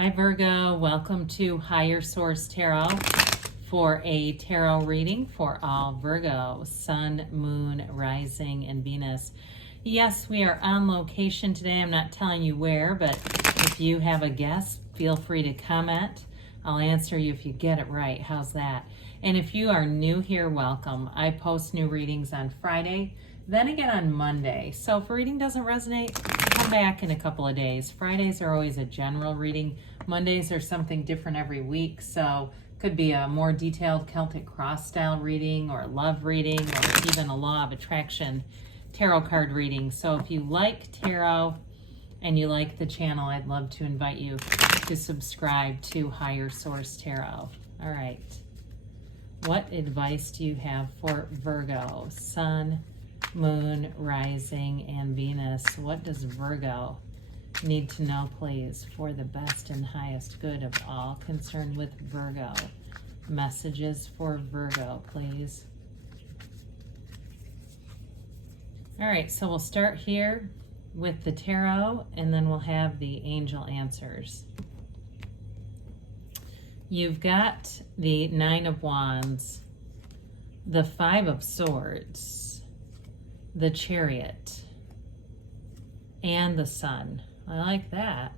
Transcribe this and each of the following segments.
Hi Virgo, welcome to Higher Source Tarot for a tarot reading for all Virgo, Sun, Moon, Rising, and Venus. Yes, we are on location today. I'm not telling you where, but if you have a guess, feel free to comment. I'll answer you if you get it right. How's that? And if you are new here, welcome. I post new readings on Friday, then again on Monday. So if a reading doesn't resonate, come back in a couple of days. Fridays are always a general reading. Mondays are something different every week. So could be a more detailed Celtic cross style reading or love reading or even a law of attraction tarot card reading. So if you like tarot and you like the channel, I'd love to invite you to subscribe to Higher Source Tarot. All right. What advice do you have for Virgo, Sun, Moon, Rising, and Venus? What does Virgo need to know, please, for the best and highest good of all concerned with Virgo? Messages for Virgo, please. All right, so we'll start here with the tarot, and then we'll have the angel answers. You've got the Nine of Wands, the Five of Swords, the Chariot, and the Sun. I like that.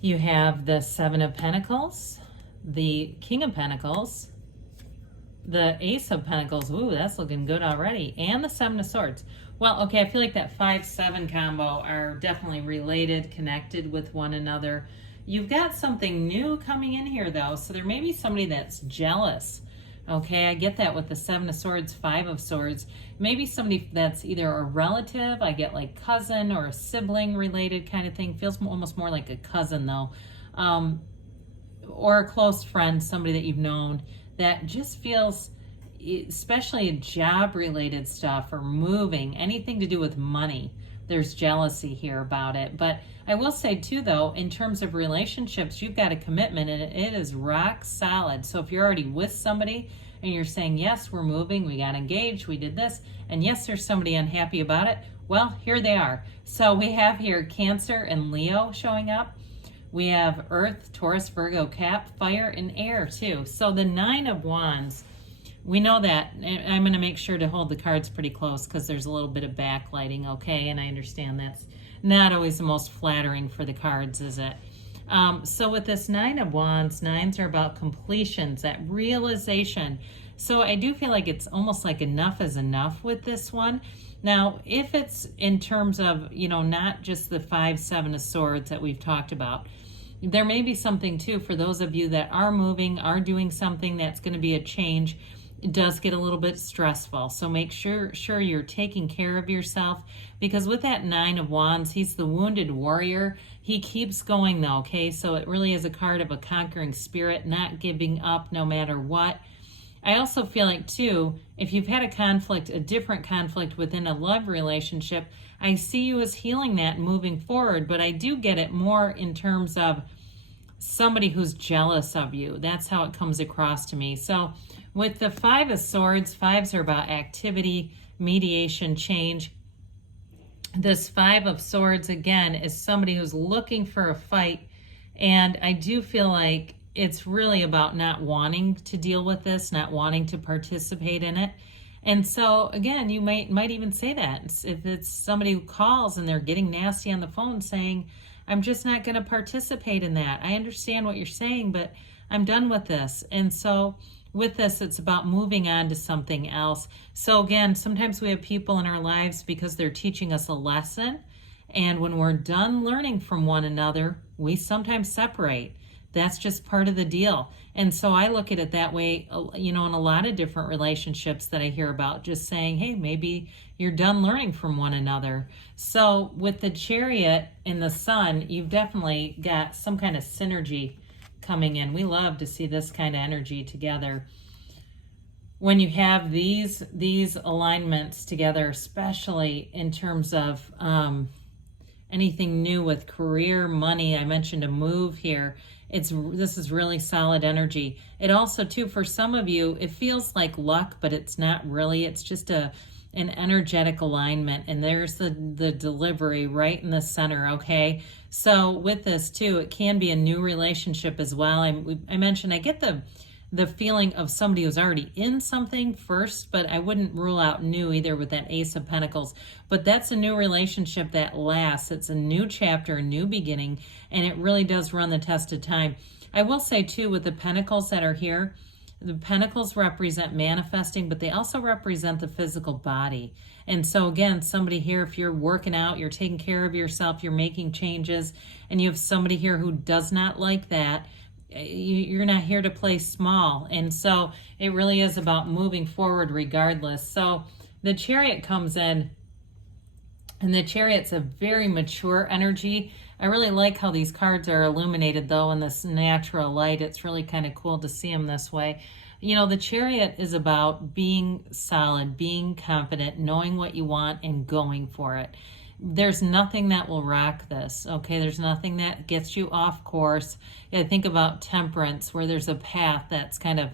You have the Seven of Pentacles, the King of Pentacles, the Ace of Pentacles. Ooh, that's looking good already. And the Seven of Swords. Well, okay, I feel like that 5-7 combo are definitely related, connected with one another. You've got something new coming in here, though, so there may be somebody that's jealous. Okay, I get that with the Seven of Swords, Five of Swords. Maybe somebody that's either a relative, I get like cousin or a sibling related kind of thing. Feels almost more like a cousin, though. Or a close friend, somebody that you've known that just feels, especially job-related stuff or moving, anything to do with money. There's jealousy here about it. But I will say too, though, in terms of relationships, you've got a commitment and it is rock solid. So if you're already with somebody and you're saying, yes, we're moving, we got engaged, we did this, and yes, there's somebody unhappy about it, well, here they are. So we have here Cancer and Leo showing up. We have Earth, Taurus, Virgo, Cap, Fire, and Air too. So the Nine of Wands, we know that. I'm going to make sure to hold the cards pretty close because there's a little bit of backlighting, okay? And I understand that's not always the most flattering for the cards, is it? So with this Nine of Wands, nines are about completions, that realization. So I do feel like it's almost like enough is enough with this one. Now, if it's in terms of, you know, not just the 5-7 of Swords that we've talked about, there may be something too for those of you that are moving, are doing something that's going to be a change. It does get a little bit stressful. So make sure you're taking care of yourself, because with that Nine of Wands, he's the wounded warrior. He keeps going though, okay? So it really is a card of a conquering spirit, not giving up no matter what. I also feel like too, if you've had a conflict, a different conflict within a love relationship, I see you as healing that and moving forward, but I do get it more in terms of somebody who's jealous of you. That's how it comes across to me. So with the Five of Swords, fives are about activity, mediation, change. This Five of Swords, again, is somebody who's looking for a fight. And I do feel like it's really about not wanting to deal with this, not wanting to participate in it. And so, again, you might even say that. If it's somebody who calls and they're getting nasty on the phone saying, I'm just not going to participate in that. I understand what you're saying, but I'm done with this. And so with this, it's about moving on to something else. So again, sometimes we have people in our lives because they're teaching us a lesson. And when we're done learning from one another, we sometimes separate. That's just part of the deal. And so I look at it that way, you know, in a lot of different relationships that I hear about, just saying, hey, maybe you're done learning from one another. So with the Chariot and the Sun, you've definitely got some kind of synergy coming in. We love to see this kind of energy together. When you have these alignments together, especially in terms of anything new with career, money, I mentioned a move here. This is really solid energy. It also too, for some of you, it feels like luck, but it's not really. It's just an energetic alignment, and there's the delivery right in the center, okay? So with this too, it can be a new relationship as well. I mentioned I get the feeling of somebody who's already in something first, but I wouldn't rule out new either with that Ace of Pentacles. But that's a new relationship that lasts. It's a new chapter, a new beginning, and it really does run the test of time. I will say too, with the Pentacles that are here, the Pentacles represent manifesting, but they also represent the physical body. And so again, somebody here, if you're working out, you're taking care of yourself, you're making changes, and you have somebody here who does not like that, you're not here to play small. And so it really is about moving forward regardless. So the Chariot comes in, and the Chariot's a very mature energy. I really like how these cards are illuminated though in this natural light. It's really kind of cool to see them this way. You know, the Chariot is about being solid, being confident, knowing what you want and going for it. There's nothing that will rock this, okay? There's nothing that gets you off course. I think about Temperance, where there's a path that's kind of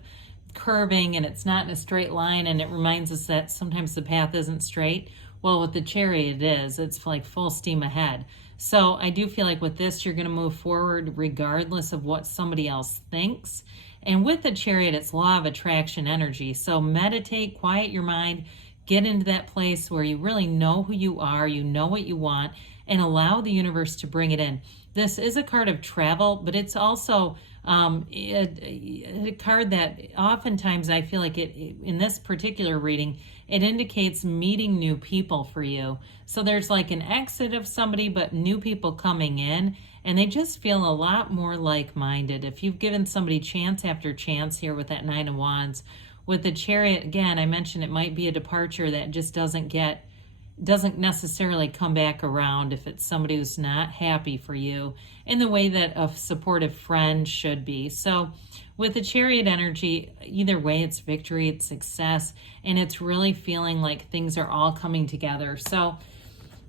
curving and it's not in a straight line, and it reminds us that sometimes the path isn't straight. Well, with the Chariot, it is. It's like full steam ahead. So I do feel like with this, you're going to move forward regardless of what somebody else thinks. And with the Chariot, it's law of attraction energy. So meditate, quiet your mind, get into that place where you really know who you are, you know what you want, and allow the universe to bring it in. This is a card of travel, but it's also a card that oftentimes I feel like in this particular reading, it indicates meeting new people for you. So there's like an exit of somebody, but new people coming in, and they just feel a lot more like-minded. If you've given somebody chance after chance here with that Nine of Wands, with the Chariot, again, I mentioned it might be a departure that just doesn't necessarily come back around if it's somebody who's not happy for you in the way that a supportive friend should be. So with the Chariot energy, either way, it's victory, it's success, and it's really feeling like things are all coming together. So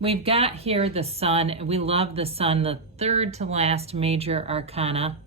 we've got here the Sun. We love the Sun, the third to last major arcana.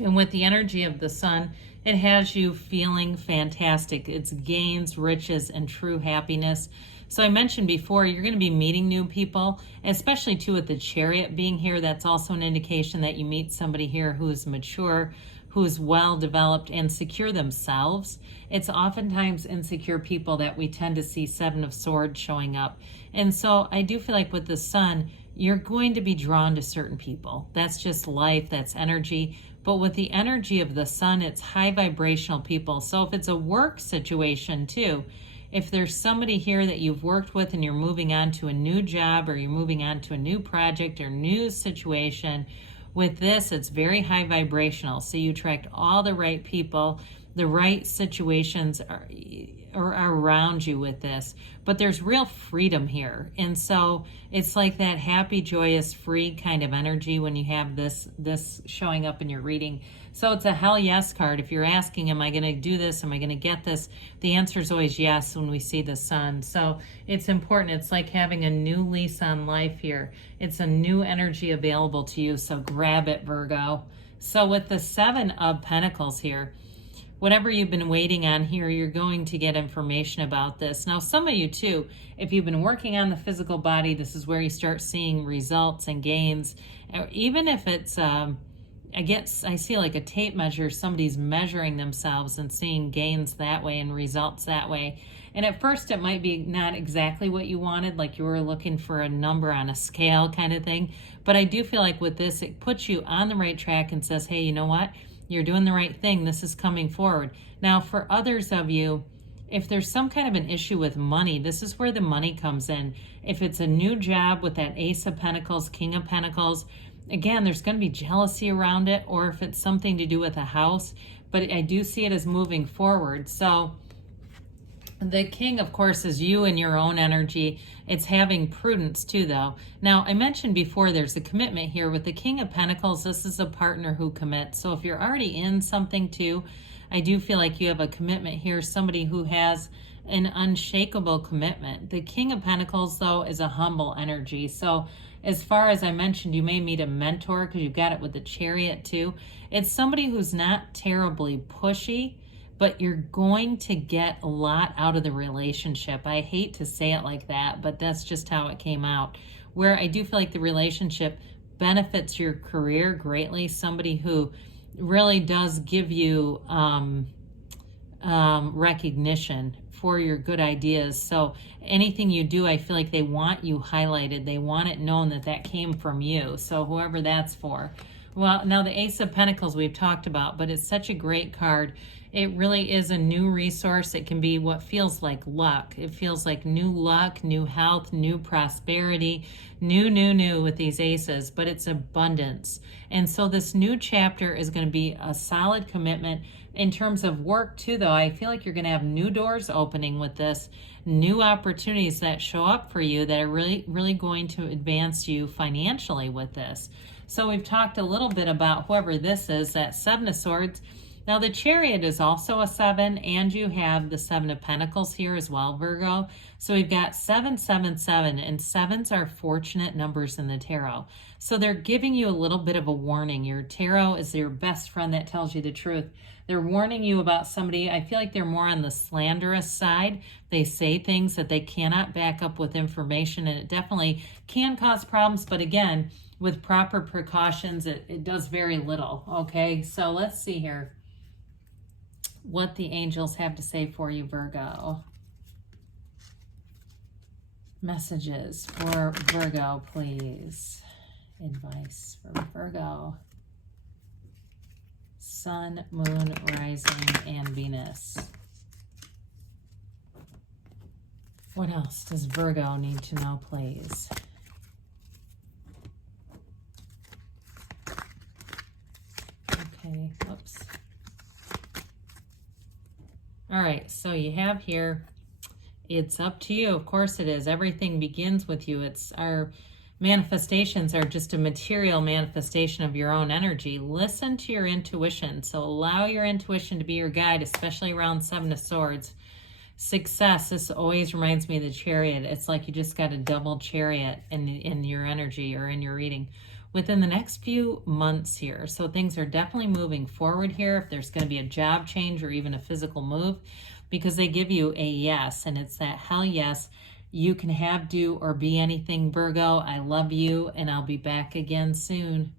And with the energy of the Sun, it has you feeling fantastic. It's gains, riches, and true happiness. So I mentioned before, you're going to be meeting new people, especially too with the Chariot being here. That's also an indication that you meet somebody here who's mature, who's well developed and secure themselves. It's oftentimes insecure people that we tend to see Seven of Swords showing up. And so I do feel like with the Sun, you're going to be drawn to certain people. That's just life, that's energy. But with the energy of the Sun, it's high vibrational people. So if it's a work situation too, if there's somebody here that you've worked with and you're moving on to a new job, or you're moving on to a new project or new situation, with this, it's very high vibrational. So you attract all the right people, the right situations are around you with this. But there's real freedom here. And so it's like that happy, joyous, free kind of energy when you have this showing up in your reading. So it's a hell yes card. If you're asking, am I going to do this? Am I going to get this? The answer is always yes when we see the Sun. So it's important. It's like having a new lease on life here. It's a new energy available to you. So grab it, Virgo. So with the Seven of Pentacles here, whatever you've been waiting on here, you're going to get information about this. Now, some of you too, if you've been working on the physical body, this is where you start seeing results and gains. Even if it's, I see like a tape measure, somebody's measuring themselves and seeing gains that way and results that way. And at first it might be not exactly what you wanted, like you were looking for a number on a scale kind of thing. But I do feel like with this, it puts you on the right track and says, hey, you know what? You're doing the right thing. This is coming forward. Now, for others of you, if there's some kind of an issue with money, this is where the money comes in. If it's a new job with that Ace of Pentacles, King of Pentacles, again, there's going to be jealousy around it, or if it's something to do with a house, but I do see it as moving forward. So the King, of course, is you and your own energy. It's having prudence too, though. Now, I mentioned before there's a commitment here. With the King of Pentacles, this is a partner who commits. So if you're already in something too, I do feel like you have a commitment here, somebody who has an unshakable commitment. The King of Pentacles, though, is a humble energy. So as far as I mentioned, you may meet a mentor because you've got it with the Chariot too. It's somebody who's not terribly pushy, but you're going to get a lot out of the relationship. I hate to say it like that, but that's just how it came out. Where I do feel like the relationship benefits your career greatly. Somebody who really does give you recognition for your good ideas. So anything you do, I feel like they want you highlighted. They want it known that that came from you. So whoever that's for. Well, now the Ace of Pentacles we've talked about, but it's such a great card. It really is a new resource. It can be what feels like luck. It feels like new luck, new health, new prosperity, new with these aces, but it's abundance. And so this new chapter is going to be a solid commitment. In terms of work too, though, I feel like you're going to have new doors opening with this, new opportunities that show up for you that are really going to advance you financially with this. So we've talked a little bit about whoever this is, that Seven of Swords. Now the Chariot is also a 7, and you have the 7 of Pentacles here as well, Virgo. So we've got 777, and 7s are fortunate numbers in the tarot. So they're giving you a little bit of a warning. Your tarot is your best friend that tells you the truth. They're warning you about somebody. I feel like they're more on the slanderous side. They say things that they cannot back up with information, and it definitely can cause problems. But again, with proper precautions, it does very little. Okay, so let's see here what the angels have to say for you, Virgo. Messages for Virgo, please. Advice for Virgo. Sun, Moon, Rising, and Venus. What else does Virgo need to know, please? Okay, oops. All right, so you have here, it's up to you. Of course it is. Everything begins with you. It's our manifestations are just a material manifestation of your own energy. Listen to your intuition. So allow your intuition to be your guide, especially around 7 of Swords. Success, this always reminds me of the Chariot. It's like you just got a double chariot in your energy or in your reading within the next few months here. So things are definitely moving forward here. If there's going to be a job change or even a physical move, because they give you a yes, and it's that hell yes. You can have, do, or be anything, Virgo. I love you, and I'll be back again soon.